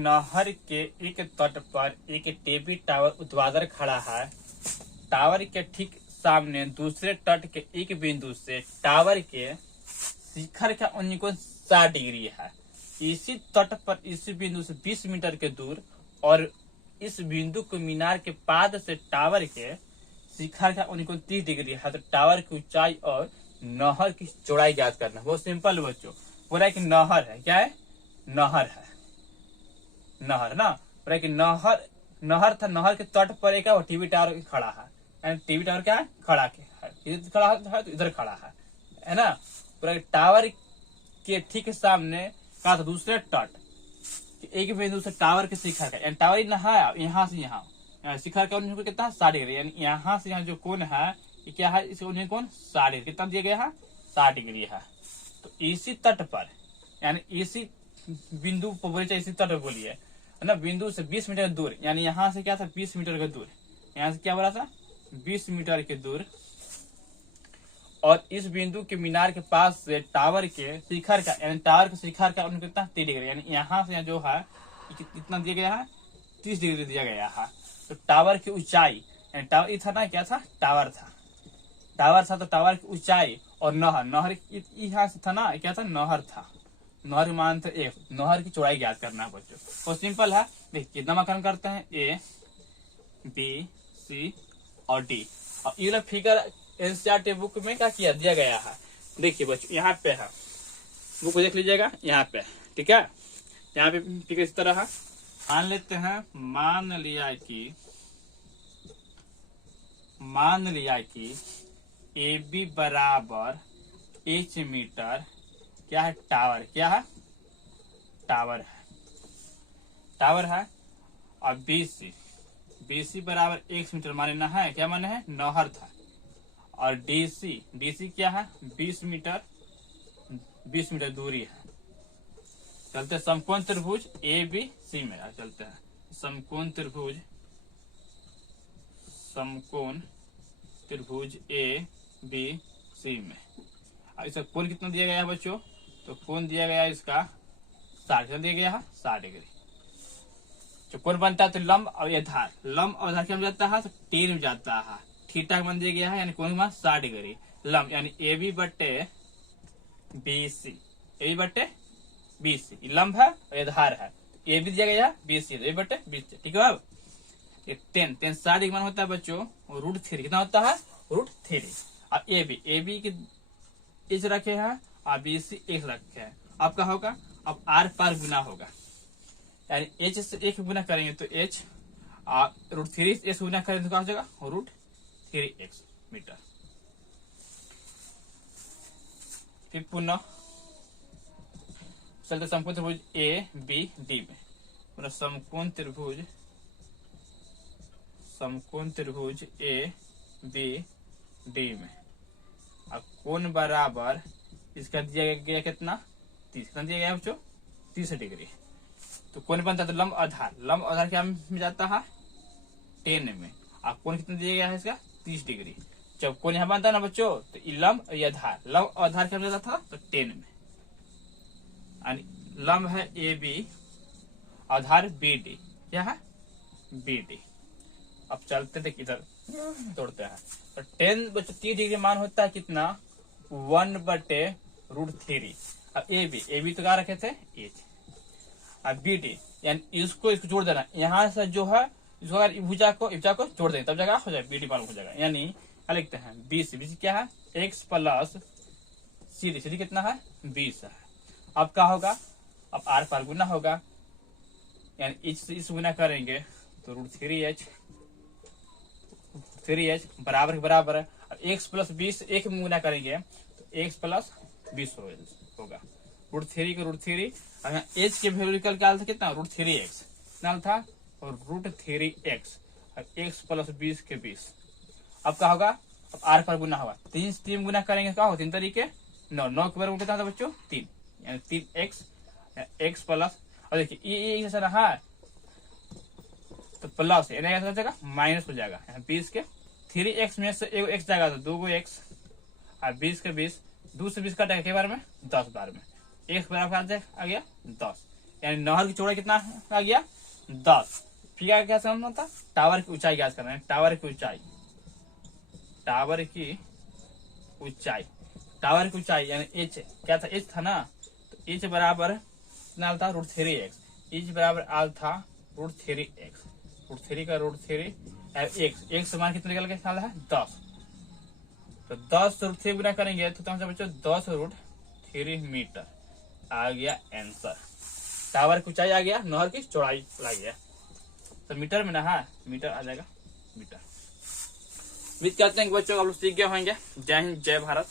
नहर के एक तट पर एक टीवी टावर ऊर्ध्वाधर खड़ा है। टावर के ठीक सामने दूसरे तट के एक बिंदु से टावर के शिखर का कोण 60 डिग्री है। इसी तट पर इसी बिंदु से 20 मीटर के दूर और इस बिंदु को मीनार के पाद से टावर के शिखर का कोण 30 डिग्री है। तो टावर की ऊंचाई और नहर की चौड़ाई ज्ञात करना। बहुत सिंपल बच्चों, पूरा एक नहर है। क्या है? नहर है। नहर ना, पूरा एक नहर था। नहर के तट पर एक टीवी टावर खड़ा है। टीवी टावर क्या है? खड़ा के है। इधर खड़ा है तो इधर खड़ा है ना। पूरा टावर के ठीक सामने कहा था दूसरे तट एक बिंदु से टावर के शिखर का, टावर यहाँ से यहाँ शिखर का कितना 60 डिग्री, यानी यहाँ से यहाँ जो कोण है ये क्या है? इस कोण 60 डिग्री। कितना दिया गया है? 60 डिग्री है। तो इसी तट पर यानी इसी बिंदु पर बोलिए, इसी तट पर बोलिए है ना, बिंदु से 20 मीटर दूर, यानी यहाँ से क्या था 20 मीटर का दूर, यहाँ से क्या बोला था 20 मीटर के दूर, और इस बिंदु के मीनार के पास से टावर के शिखर का, यानी टावर के शिखर का कितना 30 डिग्री, यानी यहाँ से यहाँ जो है कितना दिया गया है 30 डिग्री दिया गया है। तो टावर की ऊंचाई, यानी टावर था ना, क्या था? टावर था। तो टावर की ऊंचाई और नहर यहाँ से था ना, क्या था? नहर था। नहर के मान थे 1। नहर की चौड़ाई ज्ञात करना है बच्चों। बहुत सिंपल है। देखिए नामकरण करते हैं A, B, C और D। और ये वाला फिगर एनसीईआरटी बुक में क्या किया दिया गया है। देखिए बच्चों यहाँ पे है, बुक को देख लीजिएगा यहाँ पे, ठीक है। यहाँ पे फिगर इस तरह है। मान लेते हैं, मान लिया कि AB बराबर H मीटर क्या है? टावर। क्या है? टावर है। और BC बराबर X मीटर मान लेना है। क्या माने है? नहर था। और DC क्या है? 20 मीटर दूरी है। चलते समकोण त्रिभुज ABC में चलते हैं। समकोण त्रिभुज ABC में इसका कोण कितना दिया गया है बच्चों? तो कोण दिया गया है इसका 60 दिया गया है 60 डिग्री। जो कोण बनता है तो लंब और आधार, क्या में जाता है? तो टेन में जाता है। थीटा का मान दिया गया है, यानी कोण का मान 60 डिग्री। लंब यानी AB बटे BC लंब है और आधार है। AB दिया गया है BC, AB बटे BC, ठीक है। अब ये 10 60 डिग्री मान होता है बच्चों √3। कितना होता है? √3। अब AB की H रखे हैं और BC X रखे हैं। अब क्या होगा? अब R पार गुना होगा, यानी H से 1 गुना करेंगे तो H, और √3 से S गुना करेंगे तो क्या हो जाएगा? √3x metre. फिर पुनः चलते समकोण त्रिभुज ABD में, पुनः समकोण त्रिभुज ABD में। अब कोण बराबर इसका दिया गया कितना? 30। कितना दिया गया बच्चों? 30 डिग्री। तो कोण बनता है तो लंब आधार क्या में जाता है? 10 में। अब कोण कितना दिया गया है इसका? 30 डिग्री। जब कोण यहाँ बनता है ना बच्चों, तो लंब और आधार क्या में जाता था? तो 10 में। लंब है AB, आधार BD। क्या है? BD। अब चलते थे किधर तोड़ते हैं। तो 10 बच्चों 30 डिग्री मान होता है कितना? 1/√3। अब AB तो क्या रखे थे? H। अब BD यानी इसको जोड़ देना, यहाँ से जो है इसको अगर भुजा को जोड़ देंगे तब जगह हो जाएगा BD मालूम हो जाएगा। यानी क्या लिखते हैं? BC क्या है? X प्लस CD कितना है? 20 है। अब क्या होगा? अब R पर गुना होगा, यानी H से इस गुना करेंगे तो √3h बराबर के बराबर है। अब X प्लस 20 1 में गुना करेंगे तो X प्लस 20 होगा। √3 को √3, अगर H के वैल्यू निकल के आया था कितना? √3x निकाल था, और √3x और X प्लस 20 के 20। अब क्या होगा? अब R पर गुना होगा, 3 गुना करेंगे क्या होगा? 3 तरीके 9 के बारे में कितना था बच्चों? 3, यानी 3x x प्लस, और देखिए ये ऐसा रहा तो प्लस हो जाएगा माइनस हो जाएगा। 20 के 3x में से एक x जाएगा तो 2x, और 20 के 20 2 से 20 कटेगा के बार में 10 बार में, x बराबर आ गया 10। यानी नहर की चौड़ाई कितना आ गया 10। फिर क्या क्या समझना था, टावर की ऊंचाई ज्ञात करना है। टावर की ऊंचाई, टावर की ऊंचाई, टावर की ऊंचाई यानी एच क्या था, एच था ना, तो एच बराबर कितना था √3x, एच बराबर आल था √3x, √3 का √3 एक्स, एक्स मान कितना निकल के है 10, तो 10 √3 गुना करेंगे तो तुमसे बच्चों 10√3 मीटर आ गया आंसर। टावर की ऊंचाई आ गया, नहर की चौड़ाई आ गया, तो मीटर में ना है, मीटर आ जाएगा मीटर। उम्मीद करते हैं कि बच्चों आप लोग सीख गए होंगे। जय हिंद, जय भारत।